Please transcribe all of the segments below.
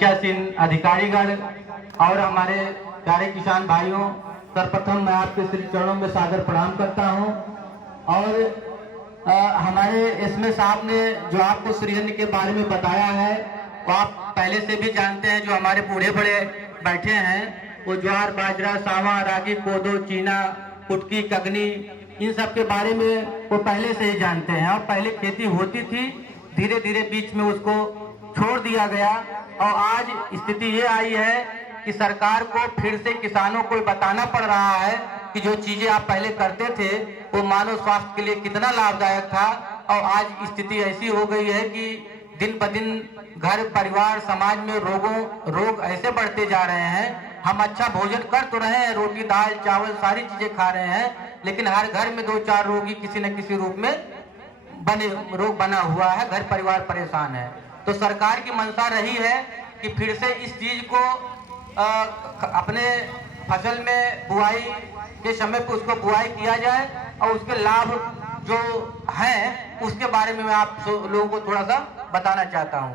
पीठासीन अधिकारीगण और हमारे प्यारे किसान भाइयों, सर्वप्रथम मैं आपके श्री चरणों में सादर प्रणाम करता हूं। और हमारे इसमें साहब ने जो आपको श्री अन्न के बारे में बताया है वो आप पहले से भी जानते हैं। जो हमारे बूढ़े बड़े बैठे हैं वो ज्वार, बाजरा, सावा, रागी, कोदो, चीना, कुटकी, कगनी, इन सब के बारे में वो पहले से ही जानते हैं। और पहले खेती होती थी, धीरे धीरे बीच में उसको छोड़ दिया गया और आज स्थिति ये आई है कि सरकार को फिर से किसानों को बताना पड़ रहा है कि जो चीजें आप पहले करते थे वो मानव स्वास्थ्य के लिए कितना लाभदायक था। और आज स्थिति ऐसी हो गई है कि दिन ब दिन घर परिवार समाज में रोग ऐसे बढ़ते जा रहे हैं। हम अच्छा भोजन कर तो रहे हैं, रोटी दाल चावल सारी चीजें खा रहे हैं, लेकिन हर घर में 2-4 रोगी किसी न किसी रूप में रोग बना हुआ है, घर परिवार परेशान है। तो सरकार की मंशा रही है कि फिर से इस चीज को अपने फसल में बुआई के समय पे उसको बुआई किया जाए और उसके लाभ जो हैं उसके बारे में मैं आप लोगों को थोड़ा सा बताना चाहता हूं।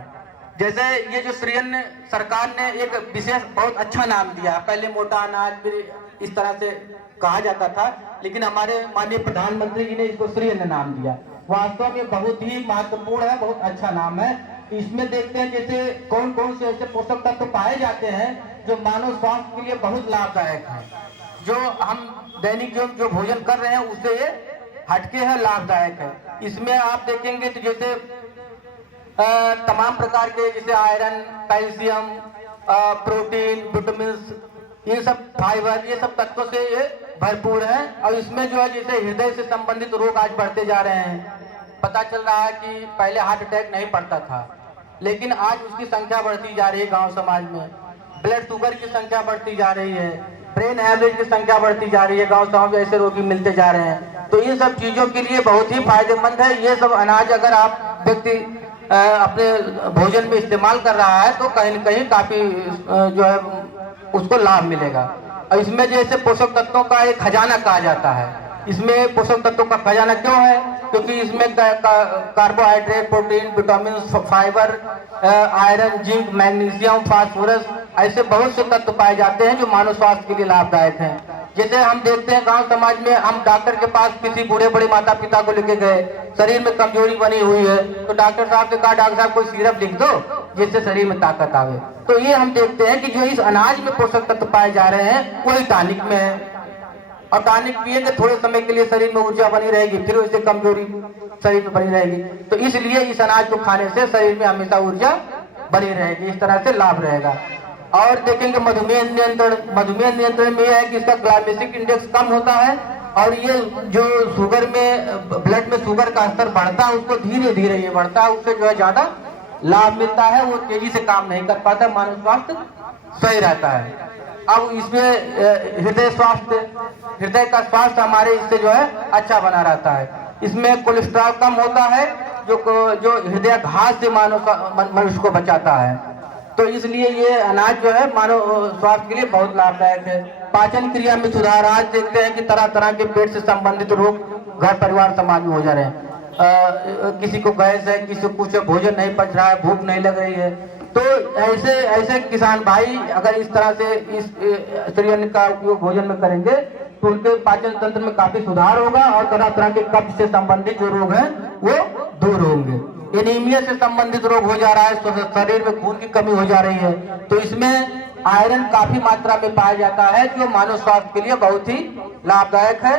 जैसे ये जो श्री अन्न सरकार ने एक विशेष बहुत अच्छा नाम दिया। पहले मोटा अनाज फिर इस तरह से कहा जाता था, लेकिन हमारे माननीय प्रधानमंत्री जी ने इसको श्री अन्न नाम दिया। वास्तव में बहुत ही महत्वपूर्ण है, बहुत अच्छा नाम है। इसमें देखते हैं जैसे कौन कौन से ऐसे पोषक तत्व पाए जाते हैं जो मानव स्वास्थ्य के लिए बहुत लाभदायक है। जो हम दैनिक जो भोजन कर रहे हैं उससे ये हटके है, लाभदायक है। इसमें आप देखेंगे तो जैसे तमाम प्रकार के जैसे आयरन, कैल्शियम, प्रोटीन, विटामिन, ये सब फाइबर, ये सब तत्वों से ये भरपूर है। और इसमें जो है जैसे हृदय से संबंधित रोग आज बढ़ते जा रहे हैं। पता चल रहा है कि पहले हार्ट अटैक नहीं पड़ता था, लेकिन आज उसकी संख्या बढ़ती जा रही है गांव समाज में। ब्लड शुगर की संख्या बढ़ती जा रही है, ब्रेन हैमरेज की संख्या बढ़ती जा रही है, गांव समाज में ऐसे रोगी मिलते जा रहे हैं। तो इन सब चीजों के लिए बहुत ही फायदेमंद है। ये सब अनाज अगर आप व्यक्ति अपने भोजन में इस्तेमाल कर रहा है तो कहीं न कहीं काफी जो है उसको लाभ मिलेगा। और इसमें जैसे पोषक तत्वों का एक खजाना कहा जाता है। इसमें पोषक तत्वों का खजाना क्यों है? क्योंकि इसमें carbohydrate, protein, vitamin, fibre, iron, zinc, magnesium, phosphorus ऐसे बहुत से तत्व पाए जाते हैं जो मानव स्वास्थ्य के लिए लाभदायक हैं। जैसे हम देखते हैं गांव समाज में, हम डॉक्टर के पास किसी बूढ़े बड़े माता पिता को लेके गए, शरीर में कमजोरी बनी हुई है, तो डॉक्टर साहब से कहा डॉक्टर साहब कोई सिरप लिख दो जिससे शरीर में ताकत आवे। तो ये हम देखते हैं कि जो इस अनाज में पोषक तत्व पाए जा रहे हैं वही टॉनिक में है। और टॉनिक पिएंगे थोड़े समय के लिए शरीर में ऊर्जा बनी रहेगी, फिर उससे कमजोरी शरीर में बनी रहेगी। तो इसलिए इस अनाज को खाने से शरीर में हमेशा ऊर्जा बनी रहेगी, इस तरह से लाभ रहेगा। और देखेंगे मधुमेह नियंत्रण में यह है कि इसका ग्लाइसेमिक इंडेक्स कम होता है और ये जो शुगर में ब्लड में शुगर का स्तर बढ़ता है उसको धीरे धीरे ये बढ़ता है, उससे जो है ज्यादा लाभ मिलता है। वो तेजी से काम नहीं कर पाता, मानव स्वास्थ्य सही रहता है। अब इसमें हृदय का स्वास्थ्य हमारे इससे जो है अच्छा बना रहता है। इसमें कोलेस्ट्रॉल कम होता है जो हृदय घात से मनुष्य को बचाता है। तो इसलिए ये अनाज जो है मानव स्वास्थ्य के लिए बहुत लाभदायक है। पाचन क्रिया में सुधार, आज देखते हैं कि तरह तरह के पेट से संबंधित रोग घर परिवार समाज में हो जा रहे हैं। किसी को गैस है, किसी को कुछ भोजन नहीं पच रहा है, भूख नहीं लग रही है। तो ऐसे किसान भाई अगर इस तरह से इस श्री अन्न का उपयोग भोजन में करेंगे तो उनके पाचन तंत्र में काफी सुधार होगा और तरह तरह के कब्ज से संबंधित जो रोग हैं वो दूर होंगे। एनीमिया से संबंधित रोग हो जा रहा है, शरीर में खून की कमी हो जा रही है, तो इसमें आयरन काफी मात्रा में पाया जाता है जो मानव स्वास्थ्य के लिए बहुत ही लाभदायक है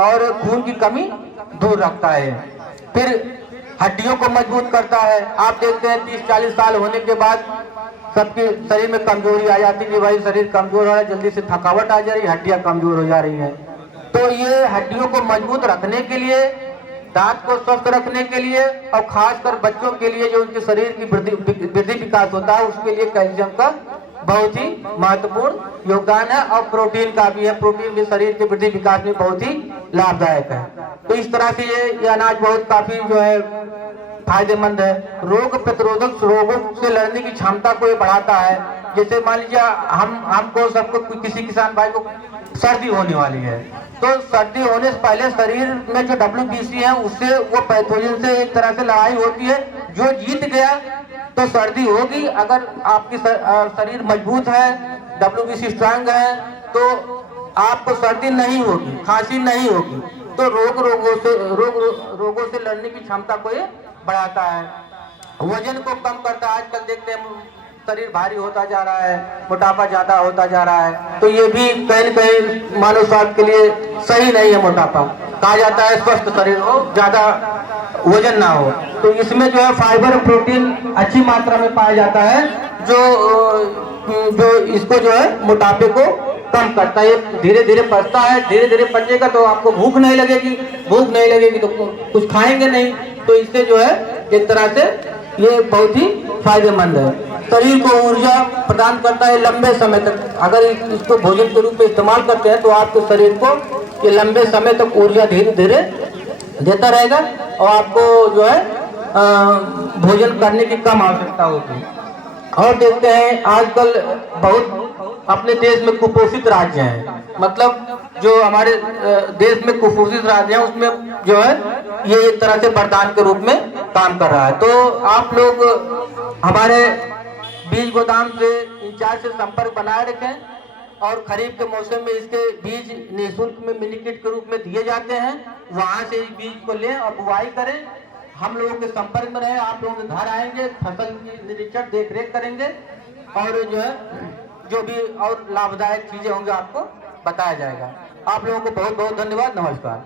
और खून की कमी दूर रखता है। फिर हड्डियों को मजबूत करता है। आप देखते हैं 30-40 साल होने के बाद सबके शरीर में कमजोरी आ जाती है कि भाई शरीर कमजोर हो रहा है, जल्दी से थकावट आ जा रही है, हड्डियां कमजोर हो जा रही हैं। तो ये हड्डियों को मजबूत रखने के लिए, दांत को स्वस्थ रखने के लिए और खासकर बच्चों के लिए जो उनके शरीर की वृद्धि विकास होता है उसके लिए कैल्शियम का बहुत ही महत्वपूर्ण योगदान है और प्रोटीन का भी है। प्रोटीन भी शरीर के वृद्धि विकास में बहुत ही लाभदायक है। तो इस तरह से ये अनाज बहुत काफी जो है फायदेमंद है। रोग प्रतिरोधक रोगों से लड़ने की क्षमता को ये बढ़ाता है। जैसे मान लीजिए हमको सबको किसी किसान भाई को सर्दी होने वाली है, तो सर्दी होने से पहले शरीर में जो WBC है उससे वो पैथोजन से एक तरह से लड़ाई होती है। जो जीत गया तो सर्दी होगी। अगर आपकी शरीर मजबूत है, WBC स्ट्रांग है, तो आपको सर्दी नहीं होगी, खांसी नहीं होगी। तो रोगों से लड़ने की क्षमता को ये बढ़ाता है, वजन को कम करता है। आजकल देखते हैं शरीर भारी होता जा रहा है, मोटापा ज्यादा होता जा रहा है, तो ये भी कहीं न कहीं मानव स्वास्थ्य के लिए सही नहीं है। मोटापा कहा जाता है स्वस्थ शरीर हो, ज्यादा वजन ना हो। तो इसमें जो है फाइबर प्रोटीन अच्छी मात्रा में पाया जाता है, जो इसको जो है मोटापे को कम करता है। ये धीरे धीरे पचता है, धीरे धीरे पचेगा तो आपको भूख नहीं लगेगी तो कुछ खाएंगे नहीं। तो इससे जो है एक तरह से ये बहुत ही फायदेमंद है, शरीर को ऊर्जा प्रदान करता है लंबे समय तक। अगर इसको भोजन के रूप में इस्तेमाल करते हैं तो आपके शरीर को ये लंबे समय तक ऊर्जा धीरे धीरे देता रहेगा और आपको जो है भोजन करने की कम आवश्यकता होगी। और देखते हैं आजकल बहुत अपने देश में कुपोषित राज्य हैं, मतलब जो हमारे देश में कुपोषित राज्य हैं उसमें जो है ये एक तरह से वरदान के रूप में काम कर रहा है। तो आप लोग हमारे बीज गोदाम से इंचार्ज से संपर्क बनाए रखें और खरीफ के मौसम में इसके बीज निःशुल्क में मिनी किट के रूप में दिए जाते हैं, वहां से इस बीज को लें और बुआई करें। हम लोगों के संपर्क में रहे, आप लोगों के घर आएंगे, फसल की निरीक्षण देख रेख करेंगे और जो है जो भी और लाभदायक चीजें होंगी आपको बताया जाएगा। आप लोगों को बहुत बहुत धन्यवाद, नमस्कार।